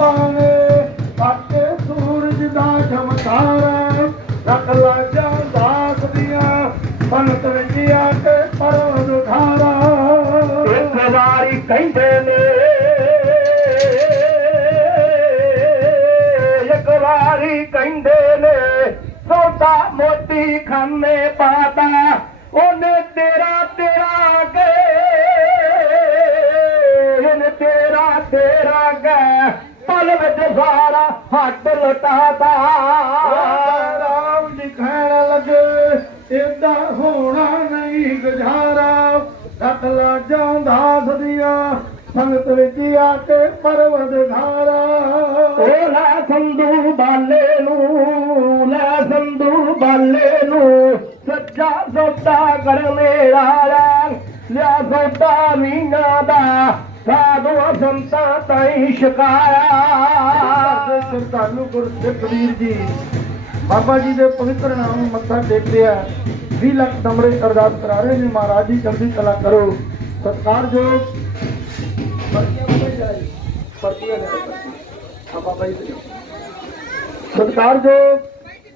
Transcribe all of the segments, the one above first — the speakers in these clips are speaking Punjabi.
ਪਾਵੇ ਪਾਕੇ ਸੂਰਜ ਦਾ ਚਮਕਾਰਾ ਰੱਖ ਲਾ ਜਾਂ ਦਾਸ ਦੀਆਂ ਪੰਤ ਵਿੱਚ ਆ ਕੇ ਪਰਵ ਇੱਕ ਵਾਰੀ ਕਹਿੰਦੇ ਨੇ, ਇੱਕ ਵਾਰੀ ਕਹਿੰਦੇ ਨੇ, ਸੌਦਾ ਮੋਤੀ ਖਾਨੇ ਪਾਤਾ ਉਹਨੇ ਤੇਰਾ ਤੇਰਾ ਸਾਰਾ ਹੱਥ ਲਟਾਤਾ। ਰਾਮ ਜੀ ਕਹਿਣ ਲੱਗੇ ਏਦਾਂ ਹੋਣਾ ਨਹੀਂ ਗੁਜ਼ਾਰਾ। ਰੱਖ ਲਾ ਜਾਂ ਦਾਸ ਦੀਆਂ ਸੰਗਤ ਵਿੱਚ ਆ ਕੇ ਪਰਵਤ ਧਾਰਾ ਓ ਲੈ ਸੰਧੂ ਬਾਲੇ ਨੂੰ ਲੈ ਸੰਧੂ ਬਾਲੇ ਨੂੰ ਸੱਚਾ ਸੌਦਾ ਕਰ ਮੇਰਾ ਲੈ ਲਿਆ ਸੌਦਾ ਮੀਨਾ ਦਾ। ਸਾਧੂ ਸੰਤਾਂ ਤਾਈ ਸ਼ਿਕਾਇਆ। ਸ਼ਰਧਾਲੂ ਗੁਰਸਿੱਖ ਵੀਰ ਜੀ, ਬਾਬਾ ਜੀ ਦੇ ਪਵਿੱਤਰ ਨਾਮ ਨੂੰ ਮੱਥਾ ਟੇਕਿਆ 20 ਲੱਖ ਦਮੜੇ ਅਰਦਾਸ ਕਰਾ ਰਹੇ ਨੇ, ਮਹਾਰਾਜ ਜੀ, ਚੜ੍ਹਦੀ ਕਲਾ ਕਰੋ। ਸਤਿਕਾਰਯੋਗ ਪਰਚੀਆਂ ਬਣੇ ਜਾਈ ਪਰਚੀਆਂ ਬਾਬਾ ਜੀ ਦੇ। ਸਤਿਕਾਰਯੋਗ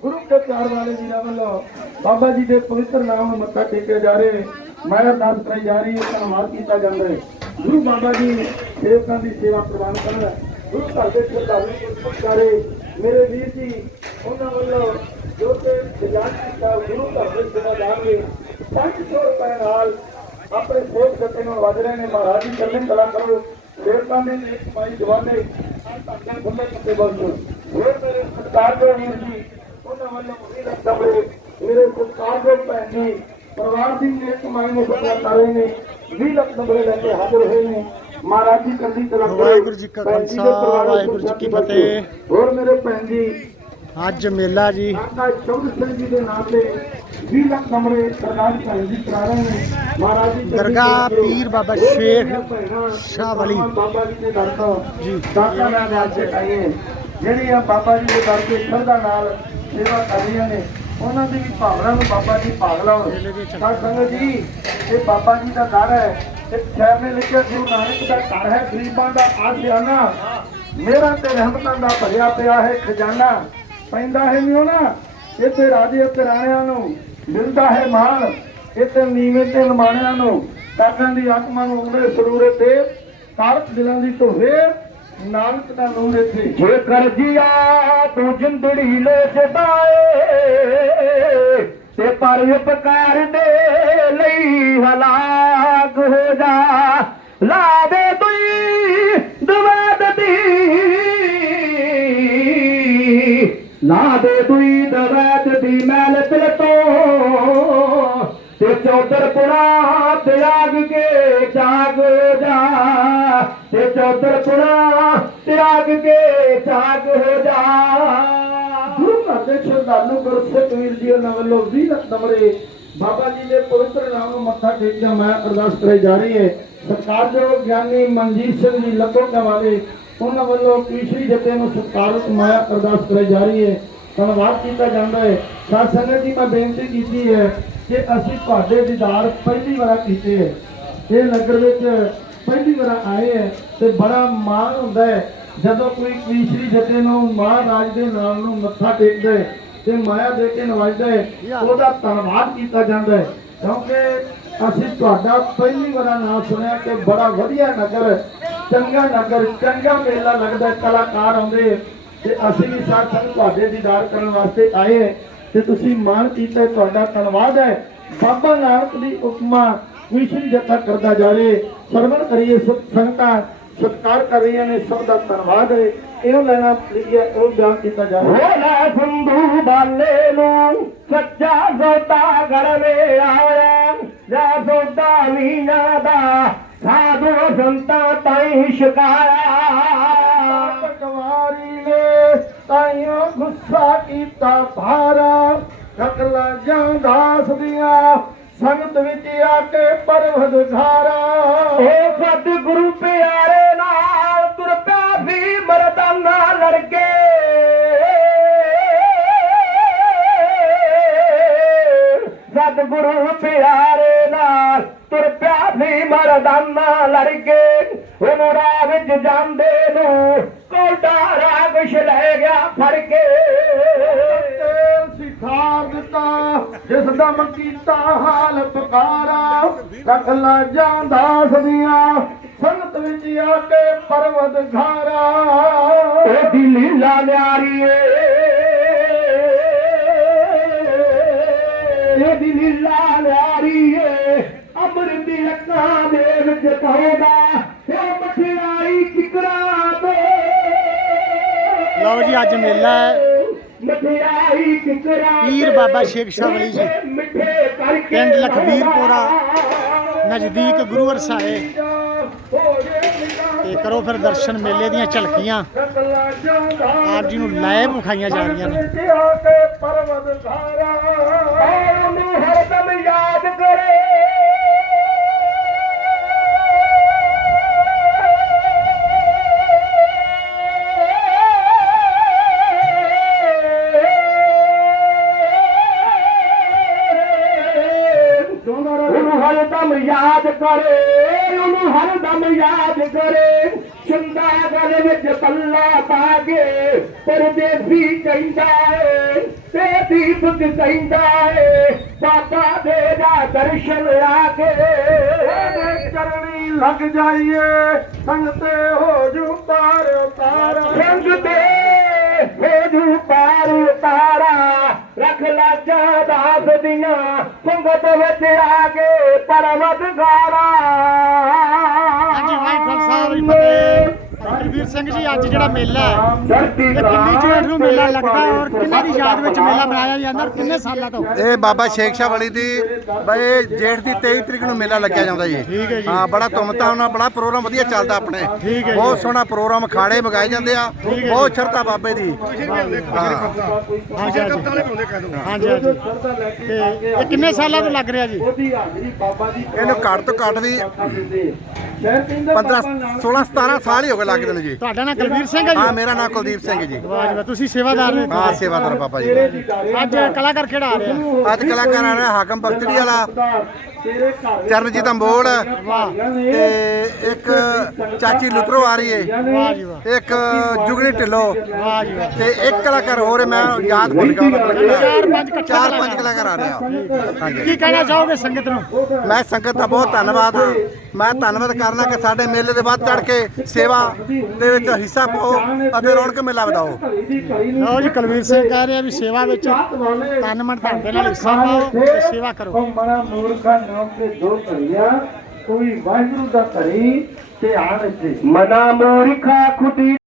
ਗੁਰੂ ਪਿਆਰ ਵਾਲੇ ਜੀ ਵੱਲੋਂ ਬਾਬਾ ਜੀ ਦੇ ਪਵਿੱਤਰ ਨਾਮ ਨੂੰ ਮੱਥਾ ਟੇਕਿਆ ਜਾ ਰਿਹਾ ਹੈ। ਮੈਂ ਅਰਦਾਸ ਕਰਾਈ ਜਾ ਰਹੀ ਹੈ, ਧੰਨਵਾਦ ਕੀਤਾ ਜਾਂਦਾ ਹੈ। ਗੁਰੂ ਬਾਬਾ ਜੀ ਸੇਵਕਾਂ ਦੀ ਸੇਵਾ ਪ੍ਰਵਾਨ ਕਰਨ ਗੁਰੂ ਘਰ ਦੇ ਸ਼ਰਧਾਲੂ ਗੁਰਦਾਰੇ ਮੇਰੇ ਵੀਰ ਜੀ, ਉਹਨਾਂ ਵੱਲੋਂ ਜੋ ਤੇ ਬਿਆਨ ਕੀਤਾ ਗੁਰੂ ਘਰ ਦੇ ਸੇਵਾਦਾਰ ਨੇ 500 ਰੁਪਏ ਨਾਲ ਆਪਣੇ ਸੇਵ ਜੱਤੇ ਨੂੰ ਵਜ ਰਹੇ ਨੇ। ਮਹਾਰਾਜ ਜੀ ਚੱਲਣ ਕਲਾ ਕਰੋ। ਸੇਵਕਾਂ ਨੇ ਇੱਕ ਮਾਈ ਜਵਾਨੇ ਧੰਨੇ ਖੁੱਲੇ ਕਿਤੇ ਬੋਲੋ ਹੋਰ ਮੇਰੇ ਸਤਿਕਾਰਯੋਗ ਵੀਰ ਜੀ, ਉਹਨਾਂ ਵੱਲੋਂ ਵੀ ਰੱਖਦੇ ਮੇਰੇ ਸਤਿਕਾਰਯੋਗ ਭੈਣ ਜੀ, ਪਰਿਵਾਰ ਸਿੰਘ ਨੇ ਕਮਾਈ ਨੂੰ ਸਤਿਕਾਰ ਕਰ ਨੇ। 20 ਲੱਖ ਨੰਬਰ ਲੈ ਕੇ ਹਾਜ਼ਰ ਹੋਏ ਨੇ ਮਹਾਰਾਜ ਜੀ ਤਰ੍ਹਾਂ ਕਰੋ। ਵਾਹਿਗੁਰੂ ਜੀ ਕਾ ਖਾਲਸਾ, ਵਾਹਿਗੁਰੂ ਜੀ ਕੀ ਫਤਿਹ। ਹੋਰ ਮੇਰੇ ਭੈਣ ਜੀ ਅੱਜ ਮੇਲਾ ਜੀ ਮਾਤਾ ਸ਼ਬਦ ਸਿੰਘ ਜੀ ਦੇ ਨਾਮ ਤੇ 20 ਲੱਖ ਕਮਰੇ ਸਰਦਾਰ ਭੈਣ ਜੀ ਕਰਾ ਰਹੇ ਨੇ ਮਹਾਰਾਜ ਜੀ ਜਲਦੀ ਦਰਗਾਹ। ਪੀਰ ਬਾਬਾ ਸ਼ੇਖ ਸ਼ਾਹ ਵਲੀ। ਬਾਬਾ ਜੀ ਦੇ ਦਰ ਤੋਂ ਜੀ। ਦਾਤਾ ਮੈਂ ਦੇ ਅੱਜ ਆਏ ਨੇ ਜਿਹੜੀਆਂ ਬਾਬਾ ਜੀ ਦੇ ਦਰ ਤੇ ਸ਼ਰਧਾ ਨਾਲ ਸੇਵਾ ਕਰ ਰਹੀਆਂ ਨੇ ਉਹਨਾਂ ਦੀ ਵੀ ਭਾਵਨਾ ਨੂੰ ਬਾਬਾ ਜੀ ਭਾਗ ਲਾਉਣ ਸਾਧ ਸੰਗਤ ਜੀ, ਇਹ ਬਾਬਾ ਜੀ ਦਾ ਦਰ ਹੈ, ਇਹ ਸ਼ਹਿਰ ਨੇ ਲਿਖਿਆ ਗੁਰੂ ਨਾਨਕ ਦਾ ਘਰ ਹੈ, ਗਰੀਬਾਂ ਦਾ ਆਸਿਆਨਾ ਮੇਰਾ ਤੇ ਰਹਿਮਤਾਂ ਦਾ ਭਰਿਆ ਪਿਆ ਹੈ ਖਜ਼ਾਨਾ। ਪੈਂਦਾ ਹੈ ਨਿਉ ਨਾ, ਇੱਥੇ ਰਾਜੇ ਤੇ ਰਾਣਿਆਂ ਨੂੰ ਮਿਲਦਾ ਹੈ ਮਾਣ, ਇੱਥੇ ਨੀਵੇਂ ਤੇ ਨਿਮਾਣਿਆਂ ਨੂੰ ਕਾਕਾਂ ਦੀ ਆਤਮਾ ਨੂੰ ਉਹਦੇ ਸਰੂਰੇ ਤੇ ਕਾਰਕ ਦਿਲਾਂ ਦੀ ਢੋਵੇ ਨਾਨਕ ਦਾ ਨੂਰ ਜੇ ਕਰਜੀਆ ਤੂੰ ਜਿੰਦੜੀ ਲੋਚਦਾ ਏ ਤੇ ਪਰ ਉਪਕਾਰ ਦੇ ਲਈ ਹਲਾਕ ਹੋ ਜਾ। ਲਾ ਦੇ ਦੁਈ ਦਵਾਦ ਦੀ। ਲਾ ਦੇ ਦੁਈ ਦਵਾਦ ਦੀ ਮੈਲ ਤਿਲ ਤੋਂ, ਤੇ ਚੌਧਰ ਪੁਣਾ ਤਿਆਗ ਕੇ ਜਾਗ ਜਾ। ਤੇ ਚੌਧਰ ਪੁਣਾ ਤਿਆਗ ਕੇ ਜਾਗ ਹੋ ਜਾ। ਗੁਰੂ ਘਰ ਦੇ ਸ਼ਰਧਾਲੂ ਗੁਰਸਿੱਖ ਵੀਰ ਜੀ, ਉਹਨਾਂ ਵੱਲੋਂ 20 ਨੰਬਰੇ ਬਾਬਾ ਜੀ ਦੇ ਪਵਿੱਤਰ ਨਾਮ ਨੂੰ ਮੱਥਾ ਟੇਕਿਆ ਮੈਂ ਅਰਦਾਸ ਕਰਾਈ ਜਾ ਰਹੀ ਹੈ ਸਰਕਾਰ ਗਿਆਨੀ ਮਨਜੀਤ ਸਿੰਘ ਜੀ ਲੱਖੋਂ ਵਾਲੇ ਉਹਨਾਂ ਵੱਲੋਂ ਤੀਸਰੀ ਜਥੇ ਨੂੰ ਸਤਿਕਾਰਤ ਮਾਇਆ ਅਰਦਾਸ ਕਰਾਈ ਜਾ ਰਹੀ ਹੈ ਧੰਨਵਾਦ ਕੀਤਾ ਜਾਂਦਾ ਹੈ ਸਾਧ ਸੰਗਤ ਜੀ, ਮੈਂ ਬੇਨਤੀ ਕੀਤੀ ਹੈ ਕਿ ਅਸੀਂ ਤੁਹਾਡੇ ਦੀਦਾਰ ਪਹਿਲੀ ਵਾਰ ਕੀਤੇ ਹੈ ਇਹ ਨਗਰ ਵਿੱਚ ਪਹਿਲੀ ਵਾਰ ਆਏ ਹੈ ਤੇ ਬੜਾ ਮਾਣ ਹੁੰਦਾ ਹੈ। ਜਦੋਂ ਕੋਈ ਤੀਸਰੀ ਜਥੇ ਨੂੰ ਮਹਾਰਾਜ ਦੇ ਨਾਮ ਨੂੰ ਮੱਥਾ ਟੇਕਦਾ ਹੈ ਤੇ ਮਾਇਆ ਦੇ ਕੇ ਨਵਾਜਦਾ ਹੈ, ਉਹਦਾ ਧੰਨਵਾਦ ਕੀਤਾ ਜਾਂਦਾ ਹੈ। ਕਿਉਂਕਿ ਅਸੀਂ ਤੁਹਾਡਾ ਪਹਿਲੀ ਵਾਰ ਨਾਮ ਸੁਣਿਆ ਕਿ ਬੜਾ ਵਧੀਆ ਨਗਰ, ਚੰਗਾ ਨਗਰ, ਚੰਗਾ ਮੇਲਾ ਲੱਗਦਾ ਕਲਾਕਾਰ ਆਉਂਦੇ ਤੇ ਅਸੀਂ ਵੀ ਸਾਥ ਸੰਗ ਤੁਹਾਡੇ ਦੀਦਾਰ ਕਰਨ ਵਾਸਤੇ ਆਏ ਤੇ ਤੁਸੀਂ ਮਾਣ ਕੀਤਾ ਤੁਹਾਡਾ ਧੰਨਵਾਦ ਹੈ। ਬਾਬਾ ਨਾਨਕ ਦੀ ਉਪਮਾ ਵਿਸ਼ੇ ਜਥਾ ਕਰਦਾ ਜਾਵੇ ਸਰਵਣ ਕਰੀਏ ਸਤ ਸੰਗਤਾਂ ਸਤਕਾਰ ਕਰ ਰਹੀਆਂ ਨੇ ਸਭ ਦਾ ਧੰਨਵਾਦ ਹੈ। ਇਹੋ ਲੈਣਾ ਲਿਖਿਆ ਉਹ ਬਿਆਨ ਕੀਤਾ ਜਾ ਰਿਹਾ ਹੋ। ਲੈ ਸੰਧੂ ਬਾਲੇ ਨੂੰ ਸੱਚਾ ਸੌਦਾ ਘਰ ਵੇ ਆਇਆ। ਜਾ ਸੌਦਾ ਮੀਨਾ ਦਾ ਸਾਧੂ ਸੰਤਾਂ ਤਾਈ ਸ਼ਿਕਾਇਆ। ਪਟਵਾਰੀ ਨੇ ਤਾਈਓ ਗੁੱਸਾ ਕੀਤਾ ਭਾਰਾ। ਰਕਲਾ ਜਾਂਦਾਸ ਦੀਆਂ ਸੰਗਤ ਵਿੱਚ ਆ ਕੇ ਪਰਵਤ ਧਾਰਾ ਉਹ ਸਤਿਗੁਰੂ ਪਿਆਰੇ ਨਾਲ ਤੁਰ ਪਿਆ ਵੀ ਮਰਦਾਨਾ ਲੜਕੇ। ਸਤਿਗੁਰੂ ਪਿਆਰੇ ਨਾਲ ਤੁਰ ਪਿਆ ਵੀ ਮਰਦਾਨਾ ਲੜਕੇ। ਉਹਨੂੰ ਰਾਹ ਵਿੱਚ ਜਾਂਦੇ ਨੂੰ ਕੋਲ ਡਾਰਾ ਕੁਛ ਲੈ ਗਿਆ ਫੜ ਕੇ। ਸਿਖਾਰ ਦਿੱਤਾ ਜਿਸ ਦਮ ਕੀਤਾ ਹਾਲ ਪਕਾਰਾ ਰੱਖ ਲਾ ਜਾਂਦਾ ਸਦੀਆਂ ਸੰਗਤ ਵਿੱਚ ਆ ਕੇ ਪਰਵਤ ਘਾਰਾ। ਇਹਦੀ ਲੀਲਾ ਨਿਆਰੀ ਏ। ਇਹਦੀ ਲੀਲਾ ਨਿਆਰੀ ਏ। ਅੰਮ੍ਰਿਤ ਦੀ ਅੱਖਾਂ ਦੇ ਵਿੱਚ ਪਾਉਂਦਾ ਉਹ ਮਠਿਆਈ ਕਿਕਰਾਂ ਦੇ ਲਓ ਜੀ, ਅੱਜ ਮੇਲਾ ਹੈ। ਪੀਰ ਬਾਬਾ ਸ਼ੇਖ ਸ਼ਾਹ ਵਲੀ ਜੀ। ਪਿੰਡ ਲਖਬੀਰਪੁਰਾ, ਨਜ਼ਦੀਕ ਗੁਰੂ ਅਰਸਾਏ ਤੇ ਕਰੋ ਫਿਰ ਦਰਸ਼ਨ ਮੇਲੇ ਦੀਆਂ ਝਲਕੀਆਂ। ਆਪ ਜੀ ਨੂੰ ਲਾਈਵ ਵਿਖਾਈਆਂ ਜਾ ਰਹੀਆਂ ਨੇ। ਪਰਵਤ ਯਾਦ ਕਰੇ। ਯਾਦ ਕਰੇ ਉਹਨੂੰ ਹਰਦਮ ਯਾਦ ਕਰੇ। ਚੰਦਾ ਗਲ ਵਿੱਚ ਪੱਲਾ ਪਾ ਕੇ ਪਰਦੇਸੀ ਕਹਿੰਦਾ ਏ ਤੇ ਦੀਪਕ ਕਹਿੰਦਾ ਏ। ਬਾਬਾ ਦੇ ਦਾ ਦਰਸ਼ਨ ਆ ਕੇ ਚਰਣੀ ਲੱਗ ਜਾਈਏ ਸੰਗ ਤੇ ਹੋ ਜੂ ਪਾਰ ਪਾਰ ਸੰਗ ਤੇ ਹੋ ਜੂ ਪਾਰ ਉਤਾਰਾ। ਰੱਖ ਲਾਜਾ ਦਾਸ ਦੀਆਂ ਸੰਗਤ ਵਿੱਚ ਆ ਕੇ ਪਰਮਤ ਗਾਰਾ ਕੁਲਵੀਰ ਸਿੰਘ ਜੀ ਅੱਜ ਜਿਹੜਾ ਮੇਲਾ ਹੈ ਧਰਤੀ ਇਹ ਕਿੰਨੀ ਜੇਠ ਨੂੰ ਮੇਲਾ ਲੱਗਦਾ ਔਰ ਕਿੰਨਾਂ ਦੀ ਯਾਦ ਵਿੱਚ ਮੇਲਾ ਮਨਾਇਆ ਜਾਂਦਾ ਔਰ ਕਿੰਨੇ ਸਾਲਾਂ ਤੋਂ? ਇਹ ਬਾਬਾ ਸ਼ੇਖ ਸ਼ਾਹ ਵਾਲੀ ਦੀ ਬਈ ਜੇਠ ਦੀ 23 ਤਰੀਕ ਨੂੰ ਮੇਲਾ ਲੱਗਿਆ ਜਾਂਦਾ ਜੀ। ਠੀਕ ਹੈ ਜੀ। ਹਾਂ ਬੜਾ ਧੁੰਮਧਾਮ ਨਾਲ ਬੜਾ ਪ੍ਰੋਗਰਾਮ ਵਧੀਆ ਚੱਲਦਾ ਆਪਣੇ। ਠੀਕ ਹੈ ਜੀ। ਬਹੁਤ ਸੋਹਣਾ ਪ੍ਰੋਗਰਾਮ ਖਾੜੇ ਮਗਾਏ ਜਾਂਦੇ ਆ। ਬਹੁਤ ਸ਼ਰਧਾ ਬਾਬੇ ਦੀ। ਹਾਂਜੀ ਇਹ ਕਿੰਨੇ ਸਾਲਾਂ ਤੋਂ ਲੱਗ ਰਿਹਾ ਜੀ? ਇਹਨੂੰ ਘੱਟ ਤੋਂ ਘੱਟ ਵੀ ਸ਼ਹਿਰ ਕਹਿੰਦੇ 15 16 17 ਸਾਲ ਹੀ ਹੋ ਗਏ ਲੱਗਦੇ ਨੇ ਜੀ। ਤੁਹਾਡਾ ਨਾਮ ਕੁਲਵੀਰ ਸਿੰਘ ਹੈ ਹਾਂ ਜੀ ਮੇਰਾ ਨਾਮ ਕੁਲਦੀਪ ਸਿੰਘ ਜੀ। ਵਾਹ ਜੀ ਵਾਹ ਤੁਸੀਂ ਸੇਵਾਦਾਰ ਨੇ। ਹਾਂ ਸੇਵਾਦਾਰ ਬਾਬਾ ਜੀ। ਅੱਜ ਕਲਾਕਾਰ ਕਿਹੜਾ ਆ ਰਿਹਾ? ਅੱਜ ਕਲਾਕਾਰ ਆ ਰਿਹਾ ਹਾਕਮ ਬਖਤੜੀ ਵਾਲਾ। ਚਰਨਜੀਤ ਅੰਬੋੜ ਤੇ ਇੱਕ ਚਾਚੀ ਲੁਤਰੋ ਆ ਰਹੀ ਏ। ਇੱਕ ਜੁਗਨੀ ਢਿੱਲੋਂ। ਤੇ ਇੱਕ ਕਲਾਕਾਰ ਹੋਰ ਹੈ, ਮੈਂ ਯਾਦ ਭੁੱਲ ਗਿਆ ਹੈ। ਚਾਰ ਪੰਜ ਇਕੱਠੇ ਚਾਰ ਪੰਜ ਕਲਾਕਾਰ ਆ ਰਹੇ ਕੀ ਕਹਿਣਾ ਚਾਹੋਗੇ ਸੰਗਤ ਨੂੰ? ਮੈਂ ਸੰਗਤ ਦਾ ਬਹੁਤ ਧੰਨਵਾਦ ਮੈਂ ਧੰਨਵਾਦ ਕਰਨਾ ਕਿ ਸਾਡੇ ਮੇਲੇ ਦੇ ਵੱਧ ਚੜ ਕੇ ਸੇਵਾ ਦੇ ਵਿੱਚ ਹਿੱਸਾ ਪਾਓ ਅਤੇ ਰੌਣਕ ਮੇਲਾ ਵਧਾਓ। ਲਓ ਜੀ ਕੁਲਵੀਰ ਸਿੰਘ ਕਹਿ ਰਿਹਾ ਵੀ ਸੇਵਾ ਵਿੱਚ ਤਨ ਮਨ ਧਨ ਦੇ ਨਾਲ ਹਿੱਸਾ ਪਾਓ ਤੇ ਸੇਵਾ ਕਰੋ। ਉਹ ਦੋ ਧਰਿਆ ਕੋਈ ਵਾਹਿਗੁਰੂ ਦਾ ਧਰੀ ਤੇ ਆਣ ਇੱਥੇ। ਮਨਾ ਮੂਰਖਾ ਖੁਦੀ